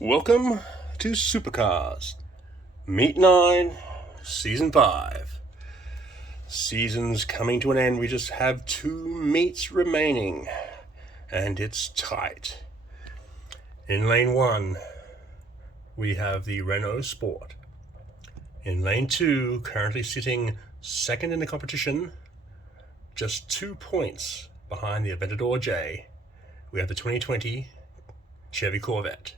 Welcome to Supercars, Meet 9, Season 5. Season's coming to an end. We just have 2 meets remaining, and it's tight. In Lane 1, we have the Renault Sport. In Lane 2, currently sitting second in the competition, just 2 points behind the Aventador J, we have the 2020 Chevy Corvette.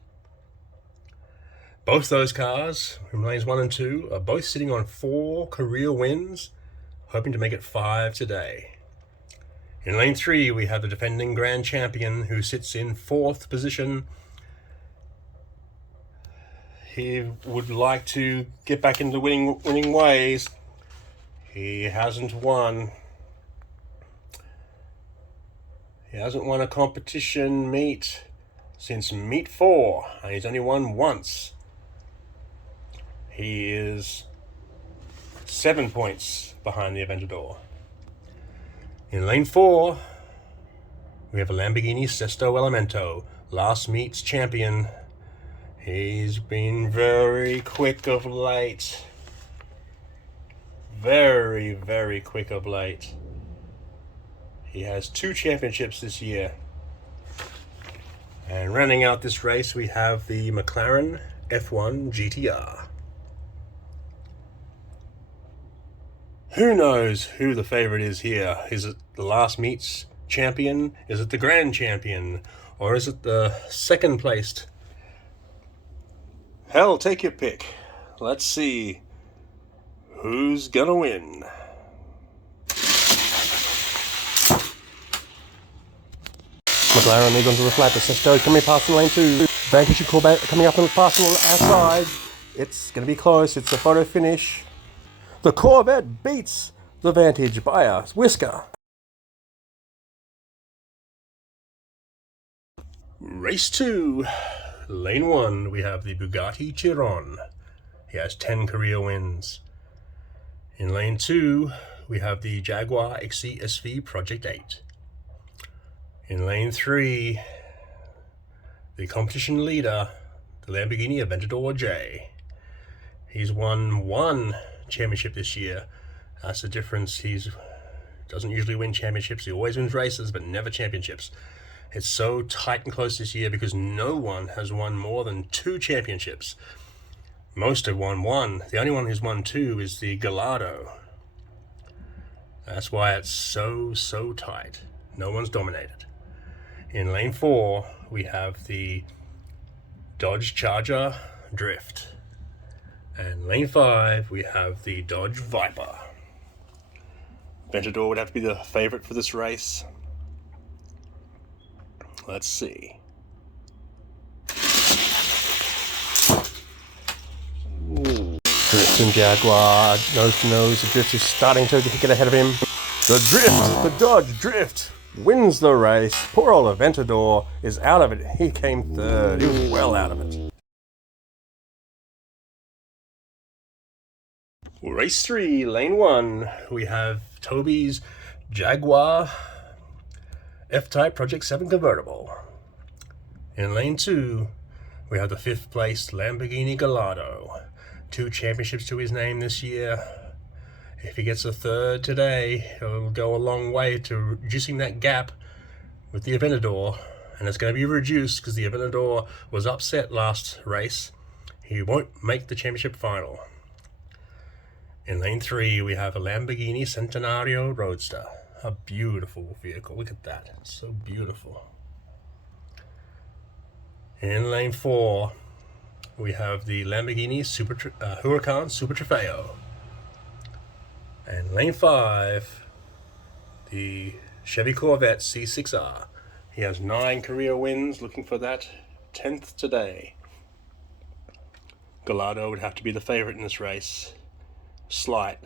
Both those cars, from lanes 1 and 2, are both sitting on 4 career wins, hoping to make it 5 today. In lane 3, we have the defending grand champion who sits in 4th position. He would like to get back into winning ways. He hasn't won. He hasn't won a competition meet since meet 4, and he's only won once. He is 7 points behind the Aventador. In lane 4, we have a Lamborghini Sesto Elemento, last meet's champion. He's been very quick of late. Very, very quick of late. He has 2 championships this year. And rounding out this race, we have the McLaren F1 GTR. Who knows who the favorite is here? Is it the last meet's champion? Is it the grand champion? Or is it the second placed? Hell, take your pick. Let's see who's gonna win. McLaren leads onto the flat. The Sesto coming past in lane 2. Vantage Corvette coming up and passing on the outside. It's going to be close. It's a photo finish. The Corvette beats the Vantage by a whisker. Race 2. Lane 1, we have the Bugatti Chiron. He has 10 career wins. In lane 2, we have the Jaguar XC SV Project 8. In lane 3, the competition leader, the Lamborghini Aventador J. He's won 1 championship this year. That's the difference. He doesn't usually win championships. He always wins races, but never championships. It's so tight and close this year because no one has won more than 2 championships. Most have won 1. The only one who's won 2 is the Gallardo. That's why it's so tight. No one's dominated. In lane 4, we have the Dodge Charger Drift. And lane 5, we have the Dodge Viper. Aventador would have to be the favorite for this race. Let's see. Drift and Jaguar, nose to nose. The Drift is starting to get ahead of him. The Dodge Drift wins the race. Poor old Aventador is out of it. He came 3rd. He was well out of it. Race 3, lane 1, we have Toby's Jaguar F-Type Project 7 convertible. In lane 2, we have the 5th placed Lamborghini Gallardo. 2 championships to his name this year. If he gets a 3rd today, it'll go a long way to reducing that gap with the Aventador. And it's going to be reduced because the Aventador was upset last race. He won't make the championship final. In lane 3, we have a Lamborghini Centenario Roadster. A beautiful vehicle. Look at that. It's so beautiful. In lane 4, we have the Lamborghini Huracan Super Trofeo. And lane 5, the Chevy Corvette C6R. He has 9 career wins, looking for that 10th today. Gallardo would have to be the favorite in this race. Slight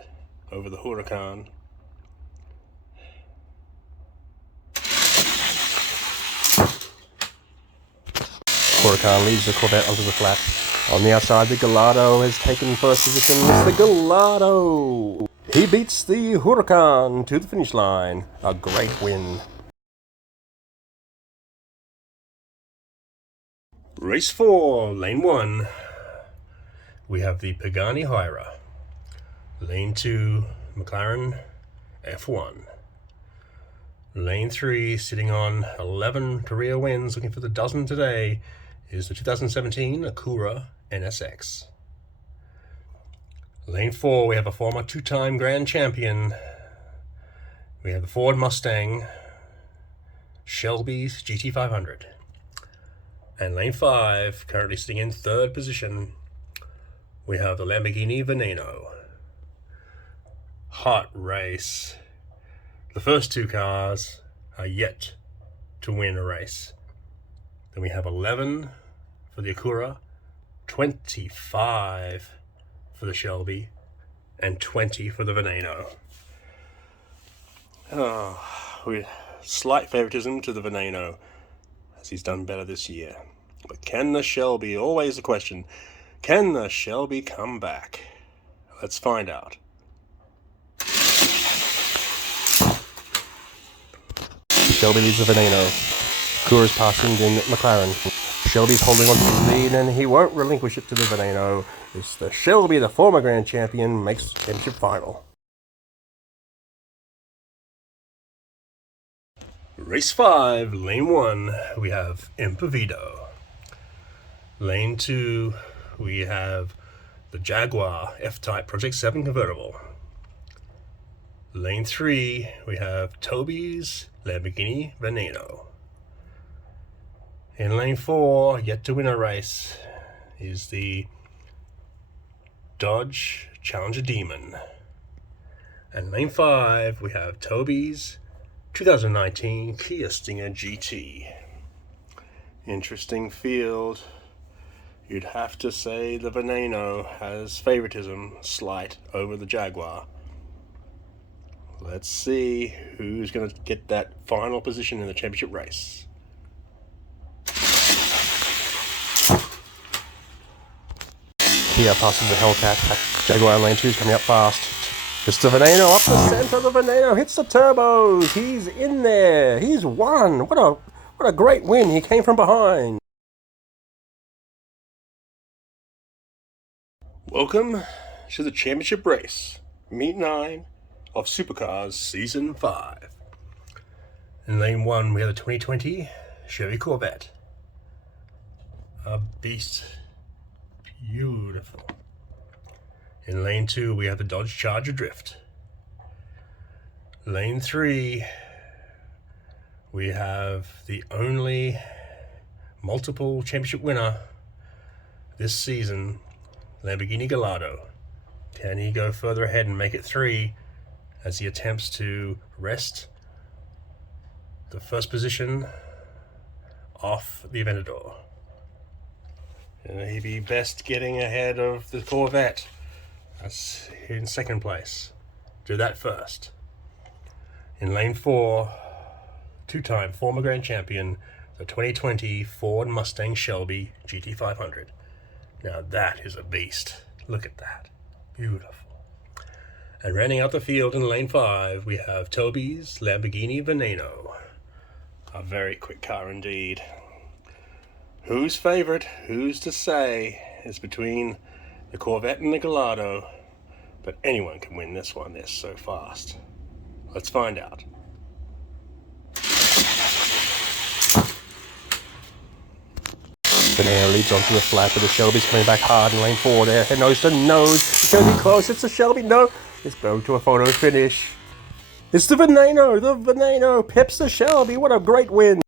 over the Huracan. Huracan leads the Corvette onto the flat. On the outside, the Gallardo has taken first position. It's the Gallardo. He beats the Huracan to the finish line. A great win. Race 4, Lane 1. We have the Pagani Huayra. Lane 2, McLaren F1. Lane 3, sitting on 11 career wins, looking for the dozen today, is the 2017 Acura NSX. Lane 4, we have a former two-time grand champion. We have the Ford Mustang Shelby's GT500. And lane 5, currently sitting in third position, we have the Lamborghini Veneno. Hot race. The first two cars are yet to win a race. Then we have 11 for the Acura, 25 for the Shelby, and 20 for the Veneno. Slight favoritism to the Veneno, as he's done better this year. But can the Shelby, always the question, can the Shelby come back? Let's find out. Shelby leads the Veneno. Acura's passing in McLaren. Shelby's holding on to the lead, and he won't relinquish it to the Veneno. It's the Shelby, the former grand champion, makes the championship final. Race 5, Lane 1, we have Impavido. Lane 2, we have the Jaguar F-Type Project 7 convertible. Lane 3, we have Toby's Lamborghini Veneno. In lane 4, yet to win a race, is the Dodge Challenger Demon. And lane 5, we have Toby's 2019 Kia Stinger GT. Interesting field. You'd have to say the Veneno has favoritism slight over the Jaguar. Let's see who's going to get that final position in the championship race. Kia passes the Hellcat. Jaguar in lane 2 is coming up fast. It's the Veneno up the center. The Veneno hits the turbos. He's in there. He's won. What a great win. He came from behind. Welcome to the championship race. Meet 9 of Supercars Season 5. In lane 1, we have the 2020 Chevy Corvette. A beast. Beautiful. In lane 2, we have the Dodge Charger Drift. Lane 3, we have the only multiple championship winner this season, Lamborghini Gallardo. Can he go further ahead and make it 3 as he attempts to wrest the first position off the Aventador? And he'd be best getting ahead of the Corvette. That's in second place. Do that first. In lane 4, two-time former grand champion, the 2020 Ford Mustang Shelby GT500. Now that is a beast. Look at that. Beautiful. And rounding out the field in lane 5, we have Toby's Lamborghini Veneno. A very quick car indeed. Whose favorite, who's to say, is between the Corvette and the Gallardo, but anyone can win this one. They're so fast. Let's find out. Veneno leads onto the flat, but the Shelby's coming back hard in lane 4 there. Head nose to nose. It's going to be close. It's the Shelby. No. Let's go to a photo finish. It's the Veneno. The Veneno pips the Shelby. What a great win.